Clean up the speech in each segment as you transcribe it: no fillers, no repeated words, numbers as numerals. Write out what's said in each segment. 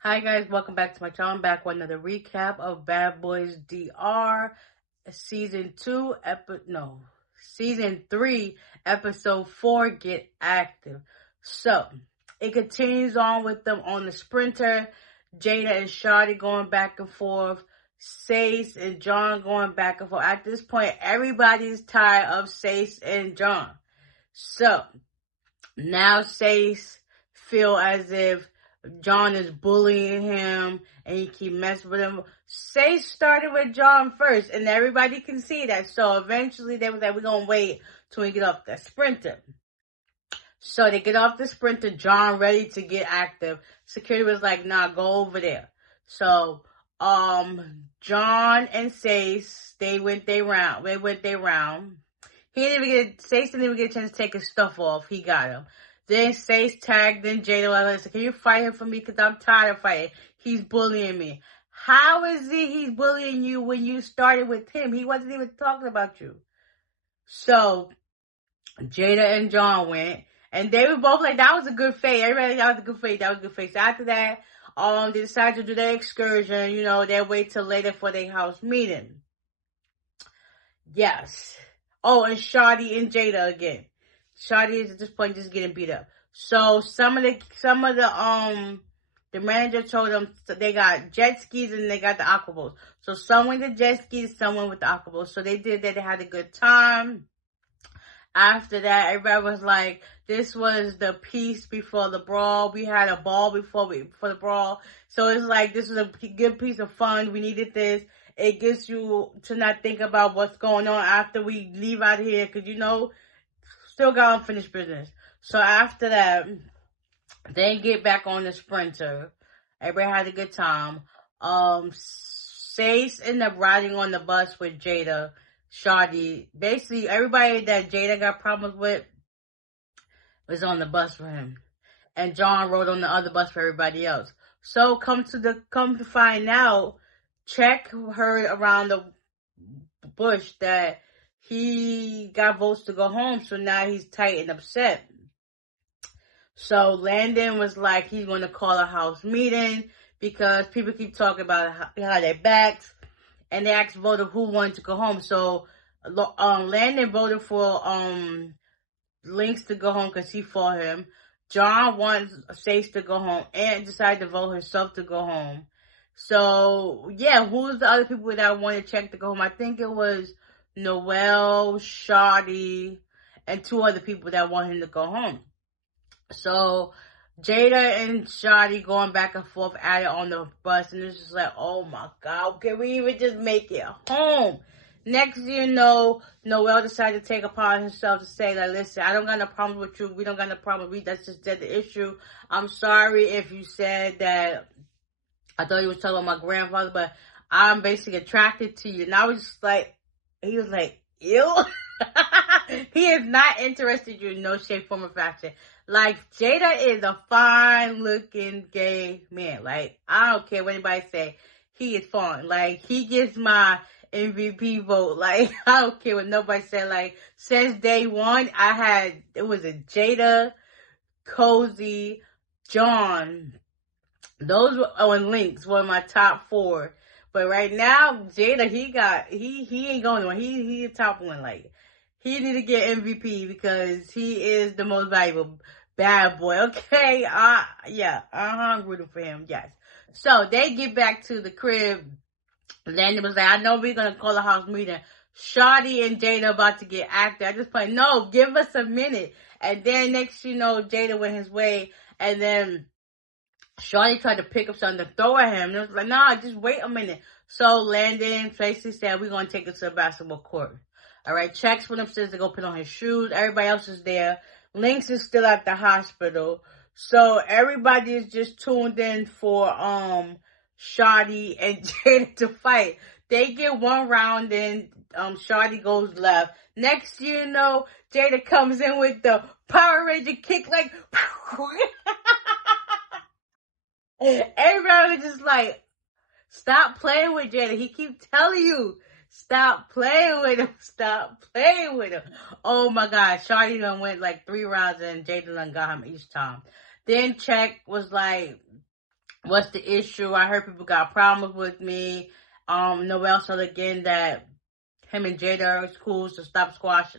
Hi guys, welcome back to my channel. I'm back with another recap of Bad Boys DR season 2 season 3 episode 4, Get Active. So it continues on with them on the sprinter, Jada and Shawty going back and forth, Sace and John going back and forth. At this point, everybody's tired of Sace and John. So now Sace feel as if John is bullying him and he keep messing with him. Sace started with John first, and everybody can see that. So eventually they was like, we're gonna wait till we get off the sprinter. So they get off the sprinter, John ready to get active. Security was like, nah, go over there. So John and Sace, they went their round. Sace didn't even get a chance to take his stuff off. He got him. Then Sace tagged in Jada. I said, can you fight him for me? Because I'm tired of fighting. He's bullying me. How is he's bullying you when you started with him? He wasn't even talking about you. So Jada and John went. And they were both like, that was a good fight. Everybody, that was a good fight. That was a good fight. So after that, they decided to do their excursion. You know, they'll wait till later for their house meeting. Yes. Oh, and Shawty and Jada again. Shawty is at this point just getting beat up. So some of the manager told them they got jet skis and they got the aquaboats. So some went the jet skis, some went with the aquaboats. So they did that. They had a good time. After that, everybody was like, this was the peace before the brawl. We had a ball before the brawl. So it's like, this was a good piece of fun. We needed this. It gets you to not think about what's going on after we leave out here. Because, still got unfinished business. So after that, they get back on the sprinter. Everybody had a good time. Sace ended up riding on the bus with Jada, Shawty. Basically, everybody that Jada got problems with was on the bus for him. And John rode on the other bus for everybody else. So come to find out, Check heard around the bush that he got votes to go home, so now he's tight and upset. So Landon was like, he's going to call a house meeting because people keep talking about how their backs, and they asked voter who wanted to go home. So Landon voted for Lynx to go home because he fought him. John wants Sace to go home and decided to vote herself to go home. So, yeah, who's the other people that wanted Check to go home? I think it was Noel, Shawty, and two other people that want him to go home. So, Jada and Shawty going back and forth at it on the bus, and it's just like, oh my God, can we even just make it home? Next you know, Noel decided to take upon himself to say, like, listen, I don't got no problem with you. We don't got no problem with you. That's just the issue. I'm sorry if you said that I thought he was talking about my grandfather, but I'm basically attracted to you. And I was just like, he was like, ew. He is not interested in you in no shape, form, or fashion. Like, Jada is a fine-looking gay man. Like, I don't care what anybody say. He is fine. Like, he gets my MVP vote. Like, I don't care what nobody said. Like, since day one, it was a Jada, Cozy, John. Those were on Links, one of my top 4. But right now, Jada, he ain't going anywhere. He a top one. Like, he need to get MVP because he is the most valuable bad boy. Okay, I'm rooting for him. Yes. So they get back to the crib. Landon was like, I know we're gonna call a house meeting. Shawty and Jada about to get active. I just played, no, give us a minute. And then next Jada went his way, and then Shawty tried to pick up something to throw at him. And it was like, nah, just wait a minute. So Landon basically said, we're going to take it to the basketball court. All right, Checks went upstairs to go put on his shoes. Everybody else is there. Lynx is still at the hospital. So everybody is just tuned in for Shawty and Jada to fight. They get one round in. Shawty goes left. Next Jada comes in with the Power Ranger kick, like everybody was just like, stop playing with Jada. He keeps telling you, stop playing with him. Stop playing with him. Oh my God. Shawty done went like 3 rounds and Jada done got him each time. Then Check was like, What's the issue? I heard people got problems with me. Noel said again that him and Jada are cool, so stop squash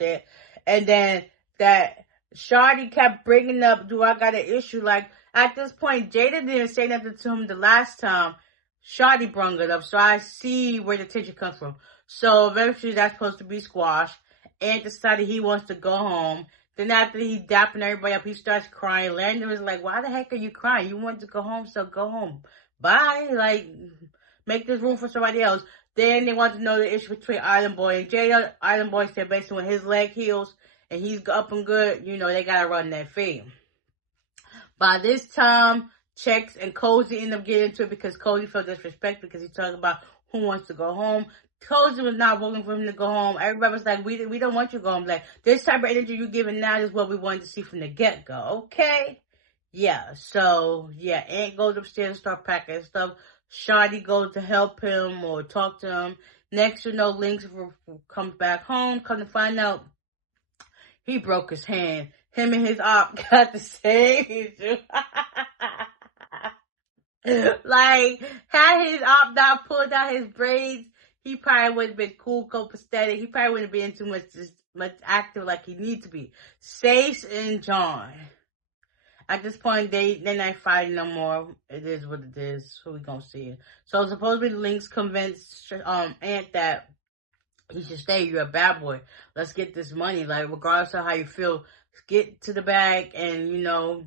it. And then that Shawty kept bringing up, do I got an issue? Like, at this point, Jada didn't say nothing to him the last time. Shawty brung it up, so I see where the tension comes from. So eventually that's supposed to be squashed. And decided he wants to go home. Then after he dapping everybody up, he starts crying. Landon was like, why the heck are you crying? You want to go home, so go home. Bye. Like, make this room for somebody else. Then they want to know the issue between Island Boy and Jada. Island Boy said basically when his leg heals and he's up and good, they gotta run that feed. By this time, Chex and Cozy end up getting into it because Cozy felt disrespected because he's talking about who wants to go home. Cozy was not voting for him to go home. Everybody was like, we don't want you to go home. Like, this type of energy you're giving now is what we wanted to see from the get-go, okay? Yeah, so, yeah, Aunt goes upstairs and starts packing stuff. Shawty goes to help him or talk to him. Next, Lynx comes back home. Come to find out, he broke his hand. Him and his op got the same issue. Like, had his op not pulled out his braids, he probably would have been cool, copacetic. He probably wouldn't have been much active like he needs to be. Stace and John. At this point, they're not fighting no more. It is what it is. Who we gonna see? So supposedly Lynx convinced Ant that he should stay. You're a bad boy. Let's get this money. Like, regardless of how you feel, get to the bag and,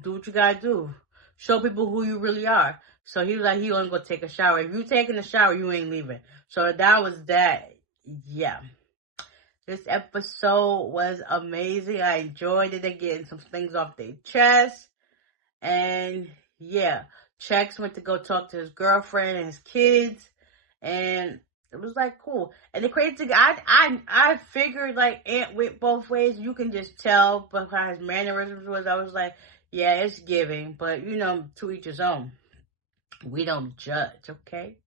do what you gotta do. Show people who you really are. So he was like, he only gonna take a shower. If you taking a shower, you ain't leaving. So that was that. Yeah. This episode was amazing. I enjoyed it. They're getting some things off their chest. And yeah, Chex went to go talk to his girlfriend and his kids. And it was like cool. And the crazy thing, I figured like Ant went both ways. You can just tell by how his mannerisms was. I was like, yeah, it's giving. But to each his own. We don't judge, okay?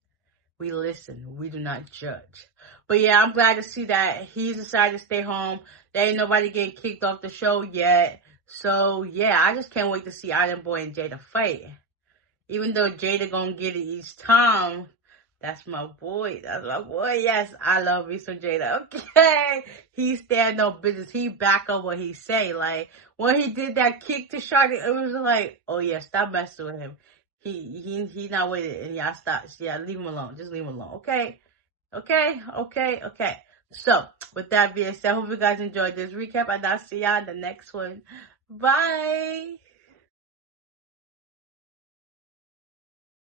We listen. We do not judge. But yeah, I'm glad to see that he's decided to stay home. There ain't nobody getting kicked off the show yet. So yeah, I just can't wait to see Island Boy and Jada fight. Even though Jada gonna get it each time, that's my boy. That's my boy. Yes, I love me some Jada. Okay, he stand on business. He back up what he say. Like when he did that kick to Shawty, it was like, oh yeah, stop messing with him. He not with it, and y'all stop. Yeah, leave him alone. Just leave him alone. Okay. So with that being said, I hope you guys enjoyed this recap, and I'll see y'all in the next one. Bye.